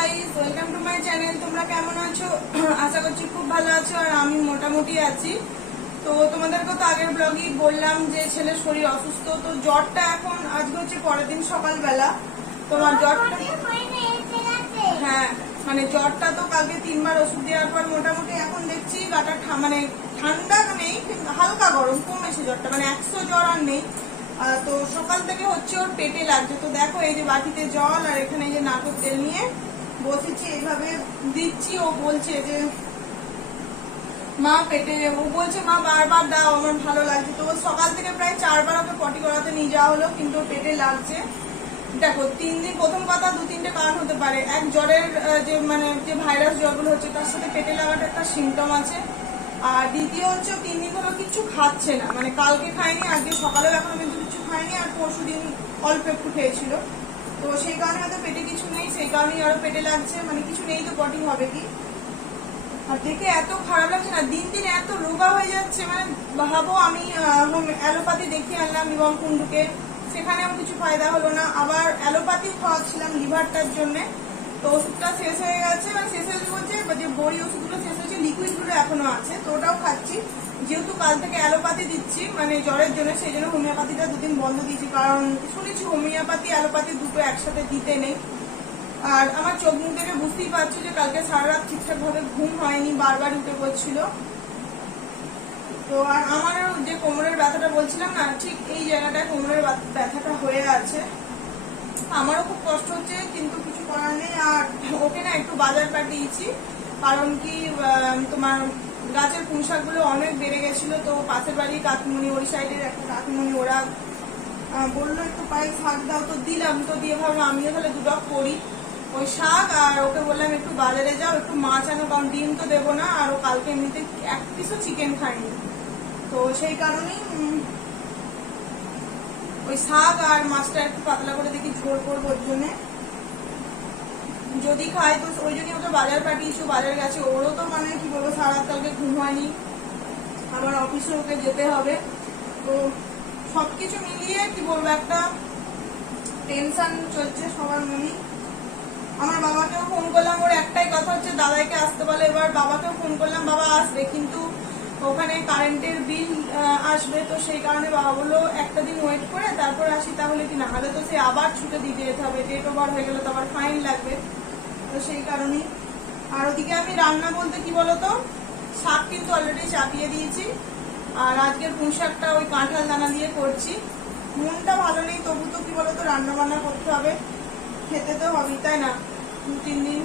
Guys, welcome to my channel. তোমরা কেমন আছো? আশা করছি খুব ভালো আছো, আর আমি মোটামুটি আছি। তো তোমাদেরকে তো আগের ব্লগেই বললাম যে ছেলের শরীর অসুস্থ। তো জ্বরটা এখন আজকে হচ্ছে পরের দিন সকালবেলা তোমার জ্বরটা, হ্যাঁ মানে জ্বরটা তো কালকে 3বার ওষুধ দেওয়ার পর মোটামুটি এখন দেখছি গাটা মানে ঠান্ডা নেই, হালকা গরম কমেছে জ্বরটা, মানে 100 জ্বর আর নেই। তো সকাল থেকে হচ্ছে ওর পেটে লাগছে। তো দেখো এই যে বাটিতে জল আর এখানে যে নাকের তেল নিয়ে বসেছি, এইভাবে দিচ্ছি। ও বলছে যে মা পেটে, ও বলছে মা বারবার দাও, আমার ভালো লাগছে। তো সকাল থেকে প্রায় 4বার ওকে পটি করাতে নিয়ে যাওয়া হলো, কিন্তু পেটে লাগছে। দেখো 3 দিন, প্রথম কথা 2-3টে কারণ হতে পারে। এক, জ্বরের যে মানে যে ভাইরাস জ্বরগুলো হচ্ছে তার সাথে পেটে লাগাটা একটা সিমটম আছে। আর দ্বিতীয় হচ্ছে 3 দিন ধরে কিছু খাচ্ছে না, মানে কালকে খায়নি, আজকে সকালেও এখনো কিন্তু কিছু খায়নি, আর পরশু দিন অল্প একটু খেয়েছিল। তো সেই কারণে হয়তো পেটে কিছু নেই, সেই কারণেই আরো পেটে লাগছে। মানে কিছু নেই তো পটি হবে কি। আর দেখে এত খারাপ লাগছে না, দিন দিন এত রোগা হয়ে যাচ্ছে। মানে ভাবো আমি অ্যালোপ্যাথি দেখিয়ে আনলাম এবং কুন্ডুকে, সেখানেও কিছু ফায়দা হলো না। আবার অ্যালোপ্যাথি খাওয়াচ্ছিলাম লিভারটার জন্য, তো ওষুধটা শেষ হয়ে গেছে। মানে শেষ হয়েছে বলছে যে বড়ি ওষুধগুলো শেষ হয়েছে, লিকুইড গুলো এখনো আছে, তো ওটাও খাচ্ছি। যেহেতু কাল থেকে অ্যালোপ্যাথি দিচ্ছি মানে জ্বরের জন্য, সেই জন্য হোমিওপ্যাথিটা 2 দিন বন্ধ দিয়েছি, কারণ শুনেছি হোমিওপ্যাথি অ্যালোপ্যাথি দুটো একসাথে দিতে নেই। আর আমার চোখ মুখ দেখে বুঝতেই পারছো যে কালকে সারা রাত ঠিকঠাক ভাবে ঘুম হয়নি, বারবার উঠে পড়ছিল। তো আর আমার যে কোমরের ব্যথাটা বলছিলাম না, ঠিক এই জায়গাটায় কোমরের ব্যথাটা হয়ে আছে। আমারও খুব কষ্ট হচ্ছে, কিন্তু কিছু করার নেই। আর ওকে না একটু বাজার পাঠিয়েছি, কারণ কি তোমার গাছের পুঁইশাক গুলো অনেক বেড়ে গেছিল। তো পাশের বাড়ি কাকিমণি, ওই সাইডের একটা কাকিমণি, ওরা বললো একটু পায়ে শাক দাও, তো দিলাম। তো দিয়ে ভাবলাম আমিও তাহলে 2 ডগ করি ওই শাক। আর ওকে বললাম একটু বাজারে যাও, একটু মাছ আনো, কারণ ডিম তো দেবো না, আর ও কালকে এমনিতে 1 পিসও চিকেন খায়নি। তো সেই কারণেই ওই শাক আর মাছটা একটু পাতলা করে দেখি ঝোল করবো ওর জন্য। যদি খাই তো ওই জন্য ওকে বাজার পাঠিয়েছি, বাজার গেছে। ওরও তো মানে কি বলবো, সারা রাত কালকে ঘুম হয়নি, আবার অফিসে ওকে যেতে হবে। তো সবকিছু মিলিয়ে কি বলবো, একটা টেনশন চলছে সবার মনে। আমার বাবাকেও ফোন করলাম, ওর একটাই কথা হচ্ছে দাদাইকে আসতে বলে। এবার বাবাকেও ফোন করলাম, বাবা আসবে, কিন্তু ওখানে কারেন্টের বিল আসবে। তো সেই কারণে বাবা বললো একটা দিন ওয়েট করে তারপর আসি, তাহলে কি, না হলে তো সে আবার ছুটে দিতে যেতে হবে, ডেট ওভার হয়ে গেলে তো আবার ফাইন লাগবে। তো সেই কারণেই। আর ওদিকে আমি রান্না বলতে কি বলতো, শাক কিন্তু অলরেডি চাপিয়ে দিয়েছি, আর আজকের পুঁই শাকটা ওই কাঁঠাল দানা দিয়ে করছি। মনটা ভালো নেই, তবু তো কি বলতো রান্না বান্না করতে হবে, খেতে তো হবেই, তাই না? 2-3 দিন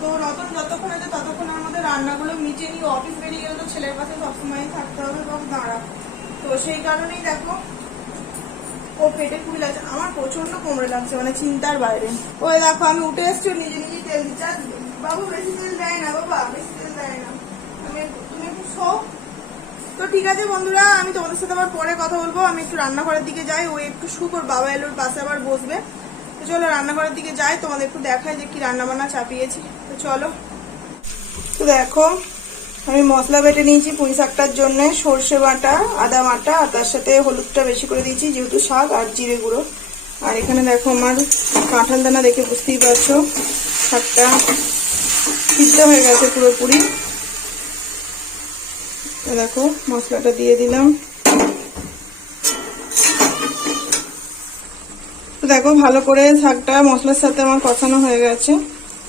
তো রতন যতক্ষণ আছে ততক্ষণের মধ্যে রান্নাগুলো মিটিয়ে নিয়ে অফিস বেরিয়ে গেলে তো ছেলের পাশে সবসময় থাকতে হবে এবং দাঁড়া। তো সেই কারণেই দেখো ও পেটে খুবই লাগছে, আমার প্রচন্ড কোমরে লাগছে, মানে চিন্তার বাইরে। ওই দেখো আমি উঠে এসছি, নিজে নিজেই তেল দিচ্ছে। বাবু বেশি তেল দেয় না, বাবা বেশি তেল দেয় না, তুমি একটু শো। তো ঠিক আছে বন্ধুরা, আমি তোমাদের সাথে আবার পরে কথা বলবো। আমি একটু রান্নাঘরের দিকে যাই, ও একটু শুক, ওর বাবা এলোর পাশে আবার বসবে। তো চলো রান্নাঘরের দিকে যাই, তোমাদের একটু দেখাই যে কি রান্না বান্না চাপিয়েছি। তো চলো। তো দেখো আমি মশলা বেটে নিয়েছি পুঁই শাকটার জন্য, সর্ষে বাটা, আদা বাটা, আর তার সাথে হলুদটা বেশি করে দিয়েছি যেহেতু শাক, আর জিরে গুঁড়ো। আর এখানে দেখো আমার কাঁঠাল দানা, দেখে বুঝতেই পারছো শাকটা সিদ্ধ হয়ে গেছে পুরোপুরি। দেখো মশলাটা দিয়ে দিলাম। দেখো ভালো করে শাকটা মশলার সাথে আমার কষানো হয়ে গেছে।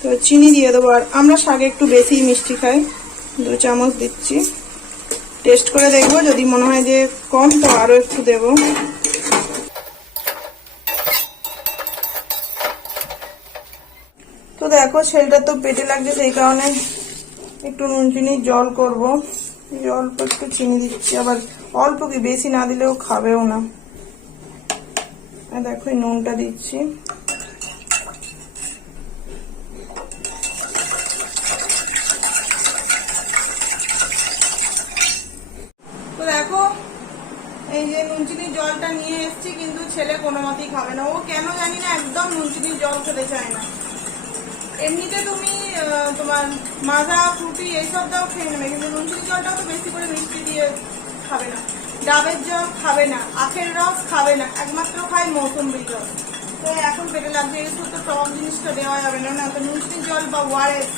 তো চিনি দিয়ে দেবো, আর আমরা শাকে একটু বেশি মিষ্টি খাই, 2 চামচ দিচ্ছি। টেস্ট করে দেখবো, যদি মনে হয় যে কম তো আরো একটু দেবো। তো দেখো ছেলেটা তো পেটে লাগছে, সেই কারণে একটু নুন চিনির জল করবো। অল্প একটু চিনি দিচ্ছি, আবার অল্প কি, বেশি না দিলেও খাবেও না। দেখো নুনটা দিচ্ছি। তো দেখো এই যে নুন চিনির জলটা নিয়ে এসছি, কিন্তু ছেলে কোনো মতেই খাবে না। ও কেন জানি না একদম নুন চিনির জল খেতে চায় না। এমনিতে তুমি তোমার মাজা, ফ্রুটি এইসব দাও খেয়ে নেবে, কিন্তু নুন চিনির জলটাও তো বেশি করে মিষ্টি দিয়ে খাবে না। ডাবের জল খাবে না, আখের রস খাবে না, একমাত্র খায় মৌসুম্বির রস। তো এখন পেটে লাগছে, এই তো টক জিনিসটা দেওয়া যাবে না, না তো মিষ্টি জল বা ওয়ারেস,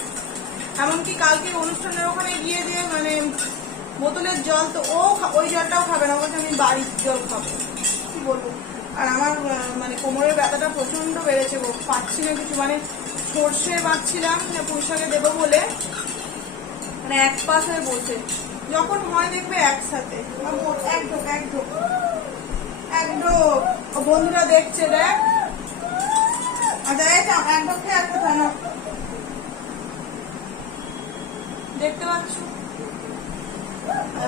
এমনকি কালকে অনুষ্ঠানের ওখানে গিয়ে যে মানে বোতলের জল, তো ওই জলটাও খাবে না, বলছে আমি বাড়ির জল খাবো। কি বলবো। আর আমার মানে কোমরের ব্যথাটা প্রচন্ড বেড়েছে গো, পাচ্ছি না কিছু, মানে সর্ষে বাঁচছিলাম পুঁইশাকে দেবো বলে, মানে এক পাশ হয়ে বসে, যখন হয় দেখবে একসাথে একদম একদম একদম বন্ধুরা দেখছে, দেখ একদম খেয়ে একটা থানা দেখতে পাচ্ছ,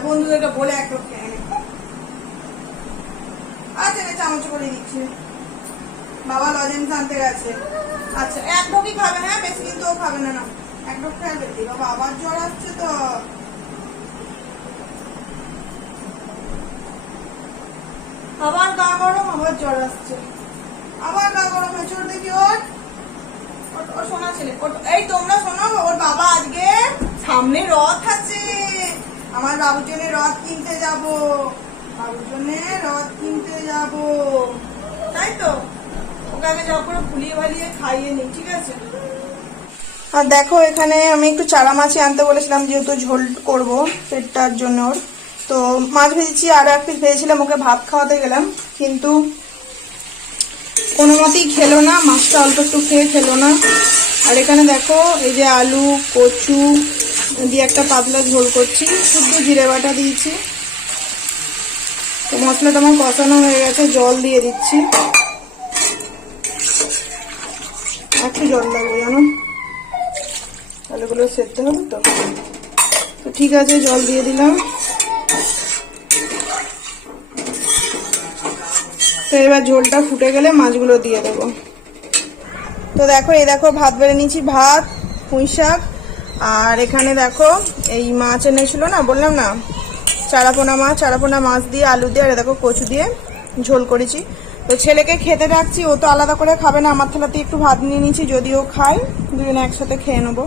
বন্ধুদেরকে বলে একদম খেয়ে নে। আচ্ছা চামচ করে দিচ্ছি, বাবা লজেন্স আনতে গেছে। আচ্ছা এক ঢোকই খাবে, হ্যাঁ বেশি কিন্তু ও খাবে না, না এক ঢোক খেয়ে বেশি, বাবা আবার জ্বর আসছে তো। আবার গা গরম, আবার জ্বর আসছে, আবার গা গরম হয়েছে। ওর দেখি ওর শোনা ছেলে, এই তোমরা শোনো, ওর বাবা আজকে সামনে রথ আছে, আমার বাবুর জন্য রথ কিনতে যাব, বাবুর জন্য রথ কিনতে যাব, তাই তো ওকে আগে যাওয়া করে ভুলিয়ে ভালিয়ে খাইয়ে নি, ঠিক আছে। আর দেখো এখানে আমি একটু চারা মাছি আনতে বলেছিলাম, যেহেতু ঝোল করব পেটটার জন্য ওর, তো মাছ ভেজেছি, আর এক পিস ভেজেছিলাম, ওকে ভাত খাওয়াতে গেলাম, কিন্তু কোনো মতেই খেলো না, মাছটা অল্প একটু খেয়ে খেলো না। আর এখানে দেখো এই যে আলু কচু দিয়ে একটা পাতলা ঝোল করছি, শুধু জিরে বাটা দিয়েছি। তো মশলাটা আমার কষানো হয়ে গেছে, জল দিয়ে দিচ্ছি, একটু জল লাগবে জানো, আলুগুলো সেদ্ধ হবে তো। তো ঠিক আছে জল দিয়ে দিলাম। তো এবার ঝোলটা ফুটে গেলে মাছগুলো দিয়ে দেবো। তো দেখো এই দেখো ভাত বেড়ে নিয়েছি, ভাত পুঁই শাক, আর এখানে দেখো এই মাছ এনেছিল না, বললাম না চারাপোনা মাছ দিয়ে আলু দিয়ে, আর দেখো কচু দিয়ে ঝোল করেছি। তো ছেলেকে খেতে রাখছি, ও তো আলাদা করে খাবে না, আমার থালাতে একটু ভাত নিয়ে নিয়েছি, যদিও খায় দুজনে একসাথে খেয়ে নেবো।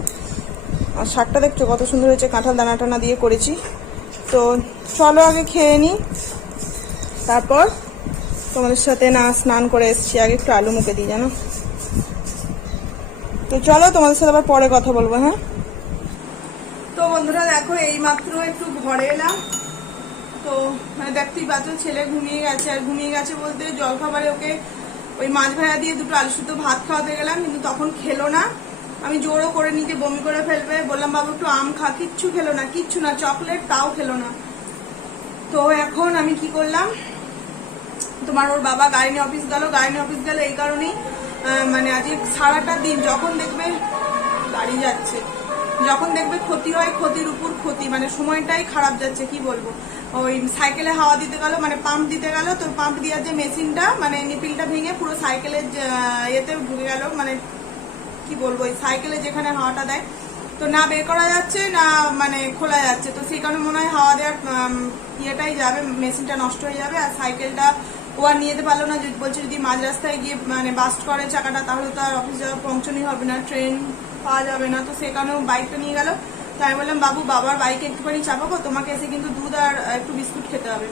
আর শাকটা দেখছো কত সুন্দর হয়েছে, কাঁঠাল দানা টানা দিয়ে করেছি। তো চলো আগে খেয়ে নিই, তারপর তোমাদের সাথে না স্নান করে এসছি, আগে একটু আলু মুখে দিই জানো। তো চলো তোমাদের সাথে আবার পরে কথা বলবো, হ্যাঁ। তো বন্ধুরা দেখো এই মাত্র একটু ঘরে এলাম, তো মানে দেখতেই পাচ্ছ ছেলে ঘুমিয়ে গেছে, আর ঘুমিয়ে গেছে বলতে জলখাবারে ওকে ওই মাছ ভাজা দিয়ে দুটো আলু সুদ্ধ ভাত খাওয়াতে গেলাম, কিন্তু তখন খেলো না। আমি জোরও করে নিজে বমি করে ফেলবে, বললাম বাবু একটু আম খা, কিচ্ছু খেলো না, কিচ্ছু না, চকলেট তাও খেলো না। তো এখন আমি কি করলাম, তোমার ওর বাবা গাড়ি অফিস গেল এই কারণেই, মানে আজকে সারাটা দিন যখন দেখবে গাড়ি যাচ্ছে, যখন দেখবে ক্ষতি হয় ক্ষতির উপর ক্ষতি, মানে সময়টাই খারাপ যাচ্ছে, কি বলবো। ওই সাইকেলে হাওয়া দিতে গেল, মানে পাম্প দিতে গেল, তো পাম্প দেওয়ার যে মেশিনটা মানে নিপিলটা ভেঙে পুরো সাইকেলের ইয়েতে ঢুকে গেল, মানে কি বলবো ওই সাইকেলে যেখানে হাওয়াটা দেয়, তো না বের করা যাচ্ছে না মানে খোলা যাচ্ছে, তো সেই কারণে মনে হয় হাওয়া দেওয়ার ইয়েটাই যাবে, মেশিনটা নষ্ট হয়ে যাবে। আর সাইকেলটা ও আর নিয়ে যেতে পারলো না, বলছে যদি মাঝ রাস্তায় গিয়ে মানে বাস্ট করে চাকাটা, তাহলে তো আর অফিস যাওয়া পৌঁছানোই হবে না, ট্রেন পাওয়া যাবে না, তো সে কারণে বাইকটা নিয়ে গেল। তো আমি বললাম বাবু বাবার বাইকে একটুখানি চাপাবো, তোমাকে এসে কিন্তু দুধ আর একটু বিস্কুট খেতে হবে।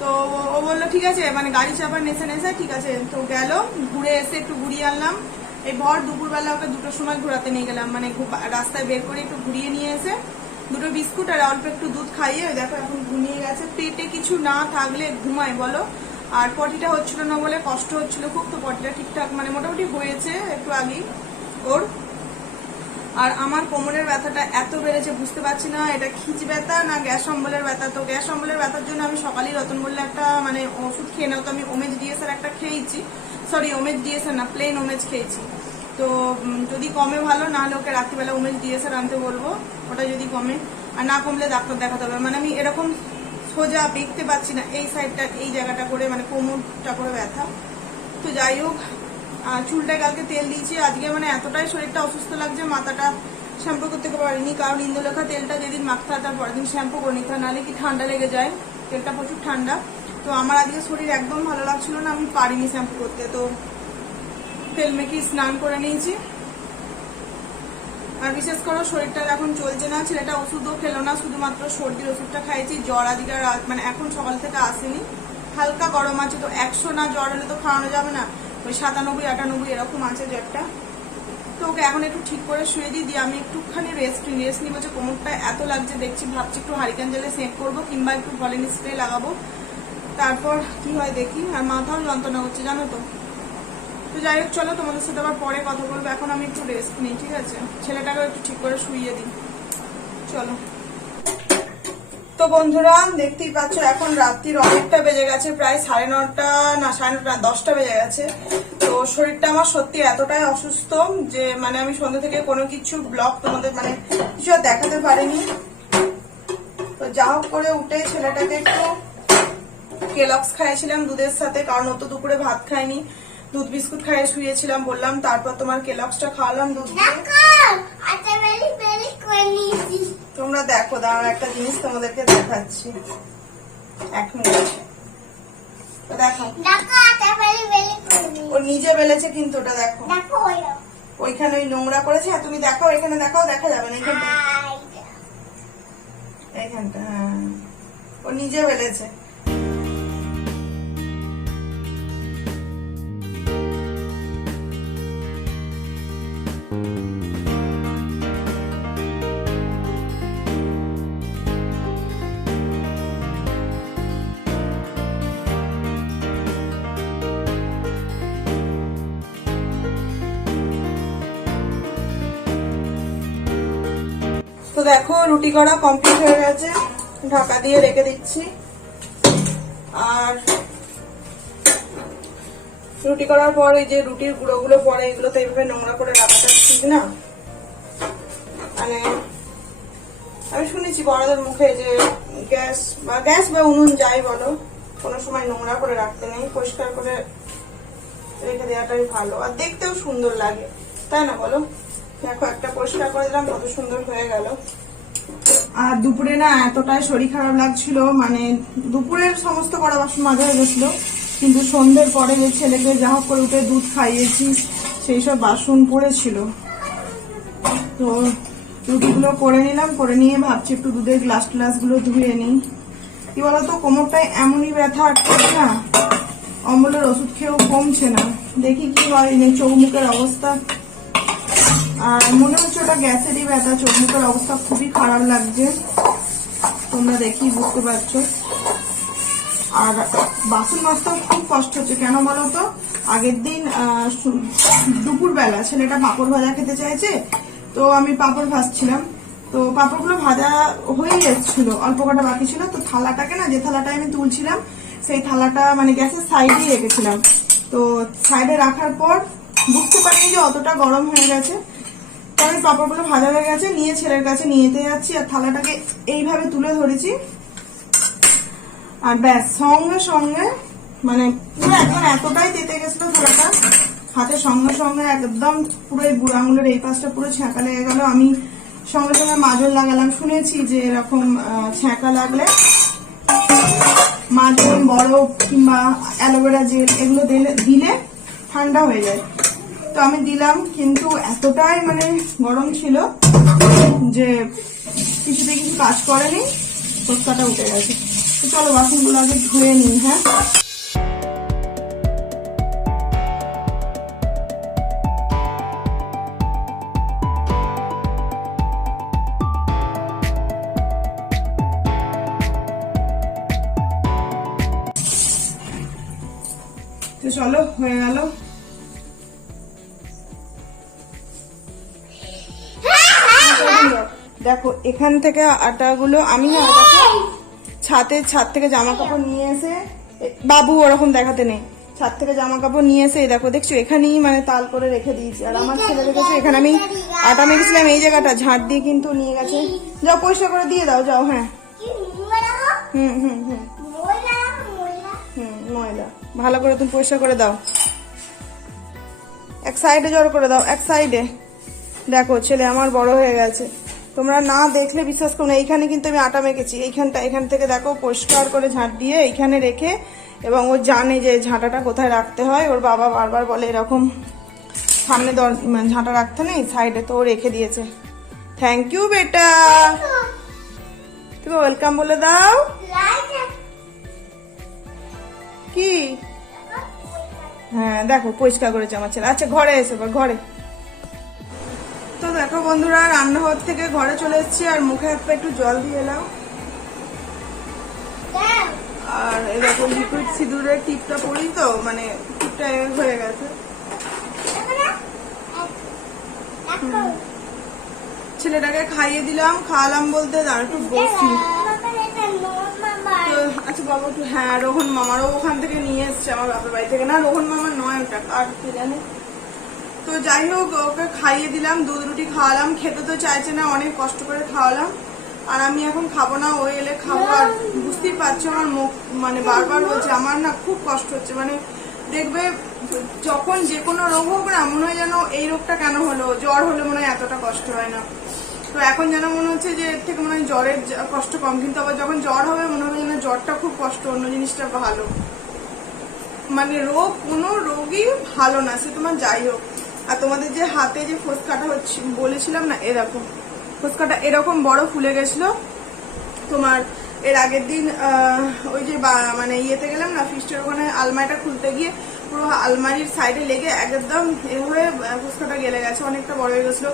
তো ও বললো ঠিক আছে, মানে গাড়ি চাপার নেশে ঠিক আছে। তো গেল, ঘুরে এসে একটু ঘুরিয়ে আনলাম, এই ভর দুপুরবেলা ওকে 2টোর সময় ঘোরাতে নিয়ে গেলাম, মানে রাস্তায় বের করে একটু ঘুরিয়ে নিয়ে এসে 2টো বিস্কুট আর অল্প একটু দুধ খাইয়ে দেখো এখন ঘুমিয়ে গেছে। পেটে কিছু না থাকলে ঘুমায় বলো, আর পটিটা হচ্ছিল না বলে কষ্ট হচ্ছিল খুব, তো পটিটা ঠিকঠাক মানে মোটামুটি হয়েছে একটু আগেই ওর। আর আমার কোমরের ব্যথাটা এত বেড়েছে বুঝতে পারছি না এটা খিচ ব্যথা না গ্যাস অম্বলের ব্যথা। তো গ্যাস অম্বলের ব্যথার জন্য আমি সকালেই রতন বললে একটা মানে ওষুধ খেয়ে নাও, তো আমি ওমেজ ডিএসআর একটা খেয়েছি, সরি ওমেজ ডিএসআর না প্লেন ওমেজ খেয়েছি। তো যদি কমে ভালো, না হলে ওকে রাত্রিবেলা ওমেজ ডিএসআর আনতে বলবো, ওটা যদি কমে, আর না কমলে ডাক্তার দেখাতে হবে। মানে আমি এরকম সোজা দেখতে পাচ্ছি না, এই সাইডটা এই জায়গাটা করে মানে কোমরটা করে ব্যথা। তো যাই হোক, চুলটায় কালকে তেল দিয়েছি, আজকে মানে এতটাই শরীরটা অসুস্থ লাগছে, মাথাটা শ্যাম্পু করতে পারিনি, কারণ ইন্দুলেখা তেলটা যেদিন মাখতে হয় তার পরের দিন শ্যাম্পু করে নিতে হয়, নাহলে কি ঠান্ডা লেগে যায়, তেলটা প্রচুর ঠান্ডা। তো আমার আজকে শরীর একদম ভালো লাগছিল না, আমি পারিনি শ্যাম্পু করতে, তো তেল মেখে স্নান করে নিয়েছি। আর বিশেষ করে শরীরটা এখন চলছে না, ছেলেটা ওষুধও খেলো না, শুধুমাত্র সর্দির ওষুধটা খাইছি, জ্বর আজকে মানে এখন সকাল থেকে আসেনি, হালকা গরম আছে, তো 100 না জ্বর হলে তো খাওয়ানো যাবে না, ওই 97-98 এরকম আছে জ্বরটা। তো ওকে এখন একটু ঠিক করে শুয়ে দিয়ে আমি একটুখানি রেস্ট নিই, বলছে কোমরটা এত লাগছে দেখছি, ভাবছি একটু হারিকেন জেলে সেঁক করবো কিংবা একটু ভলিনি স্প্রে লাগাবো, তারপর কি হয় দেখি। আর মাথাও যন্ত্রণা করছে জানো তো। তো যাই হোক চলো, তোমাদের সাথে আবার পরে কথা বলবো, এখন আমি একটু রেস্ট নিই, ঠিক আছে? ছেলেটাকে একটু ঠিক করে শুইয়ে দিই, চলো। তো বন্ধুরা দেখতেই পাচ্ছ এখন রাত্রির অনেকটা বেজে গেছে, প্রায় 9:30 না 9:30 10টা বেজে গেছে। তো শরীরটা আমার সত্যি এতটাই অসুস্থ যে মানে আমি সন্ধ্যা থেকে কোনো কিছু ব্লগ তোমাদের মানে কিছু আর দেখাতে পারিনি। তো যা হোক করে উঠে ছেলেটাকে একটু কেলক্স খাইয়েছিলাম দুধের সাথে, কারণ ও তো দুপুরে ভাত খায়নি, দুধ বিস্কুট খাইয়ে শুয়েছিলাম বললাম, তারপর তোমার কেলক্সটা খাওয়ালাম দুধ দিয়ে। তোমরা দেখো, দাঁড়াও একটা জিনিস তোমাদেরকে দেখাচ্ছি, 1 মিনিট। দেখো ও নিজে বেলেছে কিন্তু, ওটা দেখো ওইখানে ওই নোংরা করেছে। তুমি দেখো এখানে, দেখাও, দেখা যাবে না এইখানটা, হ্যাঁ ও নিজে বেলেছে। তো দেখো রুটি করা কমপ্লিট হয়ে গেছে, ঢাকা দিয়ে রেখে দিচ্ছি। আর রুটি করার পর এই যে রুটির গুঁড়োগুলো পরে, এগুলো তো এইভাবে নোংরা করে রাখাটা ঠিক না। মানে আমি শুনেছি বড়দের মুখে যে গ্যাস বা উনুন যাই বলো, কোনো সময় নোংরা করে রাখতে নেই, পরিষ্কার করে রেখে দেওয়াটাই ভালো, আর দেখতেও সুন্দর লাগে, তাই না বলো? দেখো একটা পরিষ্কার করে দিলাম, কত সুন্দর হয়ে গেল। আর দুপুরে না এতটাই শরীর খারাপ লাগছিল, মানে দুপুরের সমস্ত কড়া বাসন মাজা হয়ে গেছিল, কিন্তু সন্ধ্যের পরে যে ছেলেকে যা হোক করে উঠে দুধ খাইয়েছি সেই সব বাসন পড়েছিল। তো রুটিগুলো করে নিলাম, করে নিয়ে ভাবছি একটু দুধের গ্লাস গুলো ধুয়ে নিই। কি বলতো, কোমরটায় এমনই ব্যথা আটকে না, অম্বলের ওষুধ খেয়েও কমছে না, দেখি কি হয়। চোখ মুখের অবস্থা, আর মনে হচ্ছে ওটা গ্যাসেরই ব্যথা, চোখ মুখের অবস্থা খুবই খারাপ লাগছে, তোমরা দেখি বুঝতে পারছো। আর বাসন মাজতেও খুব কষ্ট হচ্ছে, কেন বলো তো? আগের দিন দুপুর বেলা ছেলেটা পাঁপড় ভাজা খেতে চাইছে, তো আমি পাঁপড় ভাজছিলাম, তো পাঁপড়গুলো ভাজা হয়ে যাচ্ছিল, অল্প কটা বাকি ছিল। তো থালাটাকে না, যে থালাটায় আমি তুলছিলাম সেই থালাটা মানে গ্যাসের সাইডেই রেখেছিলাম। তো সাইডে রাখার পর বুঝতে পারিনি যে অতটা গরম হয়ে গেছে। তো আমি পাঁপড়গুলো ভাজা হয়ে গেছে, নিয়ে ছেলের কাছে নিয়ে যেতে যাচ্ছি, আর থালাটাকে এইভাবে তুলে ধরেছি, আর ব্যাস সঙ্গে সঙ্গে মানে পুরো একদম এতটাই তেতে গেছিল থালাটা, হাতের সঙ্গে সঙ্গে একদম পুরো এই বুড়ো আঙুলের এই পাশটা পুরো ছ্যাঁকা লেগে গেল। আমি সঙ্গে সঙ্গে মাজল লাগালাম, শুনেছি যে এরকম ছ্যাঁকা লাগলে মাজল, বরফ কিংবা অ্যালোভেরা জেল এগুলো দিলে ঠান্ডা হয়ে যায়। তো আমি দিলাম, কিন্তু এতটাই মানে গরম ছিল যে কিছুতে কিছু কাজ করেনি, ফোসকাটা উঠে গেছে। তো চলো বাসনগুলো আগে ধুয়ে নিই। হ্যাঁ তো চলো, হয়ে গেল। দেখো এখান থেকে আটাগুলো আমি না দেখো ছাদ থেকে জামা কাপড় নিয়ে এসে, বাবু ওরকম দেখাতে নেই, ছাদ থেকে জামা কাপড় নিয়ে এসে দেখো দেখছো এখানেই মানে তাল করে রেখে দিয়েছি। আর আমার ছেলে দেখেছো এখানে আমি আটা মেখেছিলাম, এই জায়গাটা ঝাঁট দিয়ে কিন্তু নিয়ে গেছে। যাও পরিষ্কার করে দিয়ে দাও, যাও। হ্যাঁ হুম হুম হুম ময়লা ভালো করে তুমি পরিষ্কার করে দাও, এক সাইডে জড়ো করে দাও, এক সাইডে। দেখো ছেলে আমার বড় হয়ে গেছে, তোমরা না দেখলে বিশ্বাস করো না। এইখানে কিন্তু আমি আটা মেখেছি, এখান থেকে দেখো পরিষ্কার করে ঝাঁট দিয়ে এইখানে রেখে, এবং ও জানে যে ঝাঁটাটা কোথায় রাখতে হয়। ওর বাবা বারবার বলে এরকম সামনে ঝাঁটা রাখতে নেই, সাইডে, তো ও রেখে দিয়েছে। থ্যাংক ইউ বেটা, তুমি ওয়েলকাম বলে দাও। কি হ্যাঁ দেখো পরিষ্কার করেছে আমার ছেলে। আচ্ছা ঘরে এসে ঘরে। তো দেখো বন্ধুরা, রান্নাঘর থেকে ঘরে চলে এসেছি আর মুখে হাত পা একটু জল দিয়ে এলাম। আর এই দেখো লিকুইড সিঁদুরের টিপটা পরি তো, মানে টিপটা হয়ে গেছে। ছেলেটাকে খাইয়ে দিলাম, খাওয়ালাম বলতে দাঁড়া একটু বসি। আচ্ছা বাবা একটু, হ্যাঁ রোহন মামারও ওখান থেকে নিয়ে এসছে আমার বাপের বাড়ি থেকে। না রোহন মামার নয় ওটা, আর কে জানে। তো যাই হোক ওকে খাইয়ে দিলাম, দুধ রুটি খাওয়ালাম। খেতে তো চাইছে না, অনেক কষ্ট করে খাওয়ালাম। আর আমি এখন খাবো না, ও এলে খাবো। আর বুঝতেই পারছো আমার মুখ মানে বারবার বলছে, আমার না খুব কষ্ট হচ্ছে। মানে দেখবে যখন যে কোনো রোগ হোক না, মনে হয় যেন এই রোগটা কেন হলো, জ্বর হলে মনে হয় এতটা কষ্ট হয় না। তো এখন যেন মনে হচ্ছে যে এর থেকে মনে হয় জ্বরের কষ্ট কম, কিন্তু আবার যখন জ্বর হবে মনে হবে যেন জ্বরটা খুব কষ্ট, অন্য জিনিসটা ভালো। মানে রোগ, কোনো রোগই ভালো না, সে তোমার যাই হোক। আর তোমাদের যে হাতে যে ফোসকাটা হচ্ছে বলেছিলাম না, এরকম ফোসকাটা এরকম বড় ফুলে গেছিল তোমার। এর আগের দিন ওই যে মানে ইয়েতে গেলাম না, ফিস্টের ওখানে আলমারিটা খুলতে গিয়ে পুরো আলমারির সাইডে লেগে একদম এভাবে ফুসকাটা গেলে গেছে, অনেকটা বড় হয়ে গেছিল।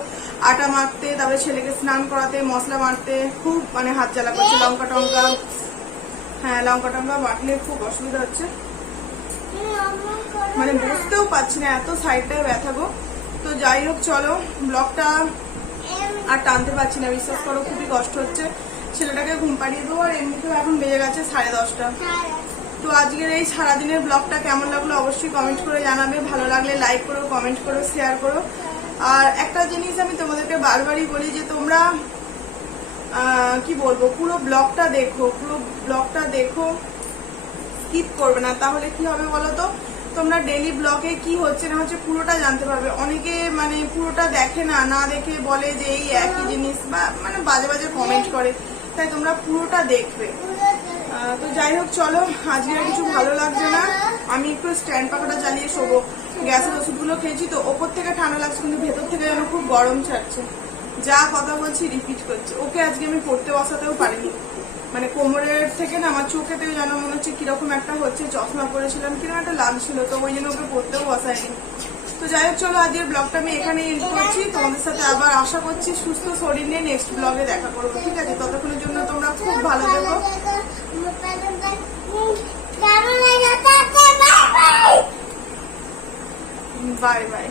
আটা মাখতে, তারপরে ছেলেকে স্নান করাতে, মশলা মারতে খুব মানে হাত জ্বালা করছে। লঙ্কা টঙ্কা, হ্যাঁ লঙ্কা টঙ্কা বাটলে খুব অসুবিধা হচ্ছে, মানে বুঝতেও পারছি না, এত সাইডটায় ব্যথা গো। তো যাই হোক চলো, ব্লগটা আর টানতে পারছি না, বিশ্বাস করো খুবই কষ্ট হচ্ছে। ছেলেটাকে ঘুম পাড়িয়ে দেবো, আর এমনিতেও এখন বেজে গেছে 10:30। তো আজকের এই সারাদিনের ব্লগটা কেমন লাগলো অবশ্যই কমেন্ট করে জানাবে। ভালো লাগলে লাইক করো, কমেন্ট করো, শেয়ার করো। আর একটা জিনিস আমি তোমাদেরকে বারবারই বলি যে তোমরা কি বলবো, পুরো ব্লগটা দেখো, পুরো ব্লগটা দেখো, স্কিপ করবে না। তাহলে কি হবে বলো তো, তোমরা ডেইলি ব্লগে কি হচ্ছে না হচ্ছে পুরোটা জানতে পারবে। অনেকে মানে পুরোটা দেখে না, না দেখে বলে যে এই একই জিনিস, বা মানে বাজে বাজে কমেন্ট করে। তাই তোমরা পুরোটা দেখবে। তো যাই হোক চলো, আজকে আর কিছু ভালো লাগছে না, আমি একটু স্ট্যান্ড পাখাটা চালিয়ে শোবো। গ্যাসের ওষুধগুলো খেয়েছি তো, ওপর থেকে ঠান্ডা লাগছে কিন্তু ভেতর থেকে যেন খুব গরম ছাড়ছে। যা কথা বলছি রিপিট করছে। ওকে আজকে আমি পড়তে বসাতেও পারিনি, মানে কোমরের থেকে না আমার চোখেতে যেন মনে হচ্ছে কিরকম একটা হচ্ছে। চশমা পরেছিলাম, কিরকম একটা লাগছিল, তো ওই জন্য ওকে পড়তেও বসায়নি। তো যাই হোক চলো, আজকের ব্লগটা আমি এখানে এন্ড করছি। তোমাদের সাথে আবার আশা করছি সুস্থ শরীর নিয়ে নেক্সট ব্লগে দেখা করবো, ঠিক আছে? ততক্ষণের জন্য তোমরা খুব ভালো থেকো। Bye bye.